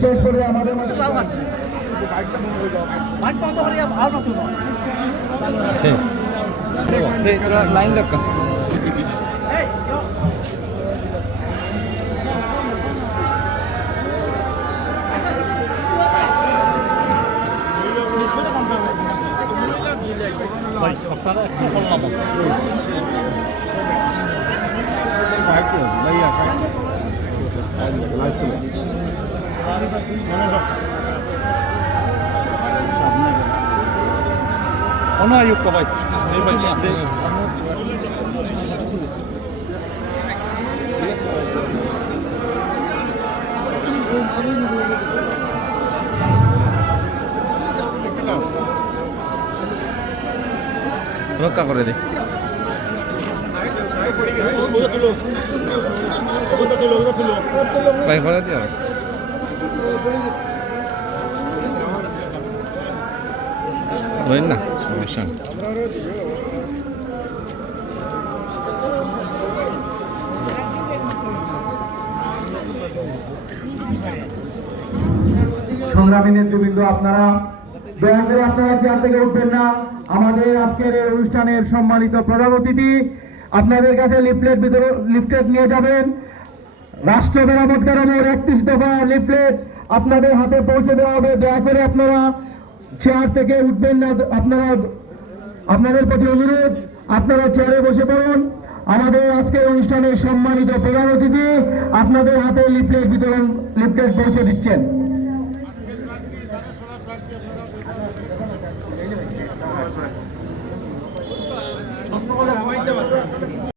শেষ করে আমাদের মাঝে লাইন দেখা আপনারা একটু করলাম Ano ayok ka ba? রক্ষা করে দে ভাই করে দিও ধরেন না সমস্যা সংগ্রামী নেতৃবৃন্দ, আপনারা দয়া করে আপনারা চেয়ার থেকে উঠবেন না। আমাদের আজকের এই অনুষ্ঠানের সম্মানিত প্রধান অতিথি আপনাদের কাছে লিফলেট নিয়ে যাবেন। রাষ্ট্র মেরামত কাঠামোর 31 দফা লিফলেট আপনাদের হাতে পৌঁছে দেওয়া হবে। দয়া করে আপনারা চেয়ার থেকে উঠবেন না। আপনাদের প্রতি অনুরোধ, আপনারা চেয়ারে বসে পড়ুন। আমাদের আজকের অনুষ্ঠানের সম্মানিত প্রধান অতিথি আপনাদের হাতে লিফলেট পৌঁছে দিচ্ছেন।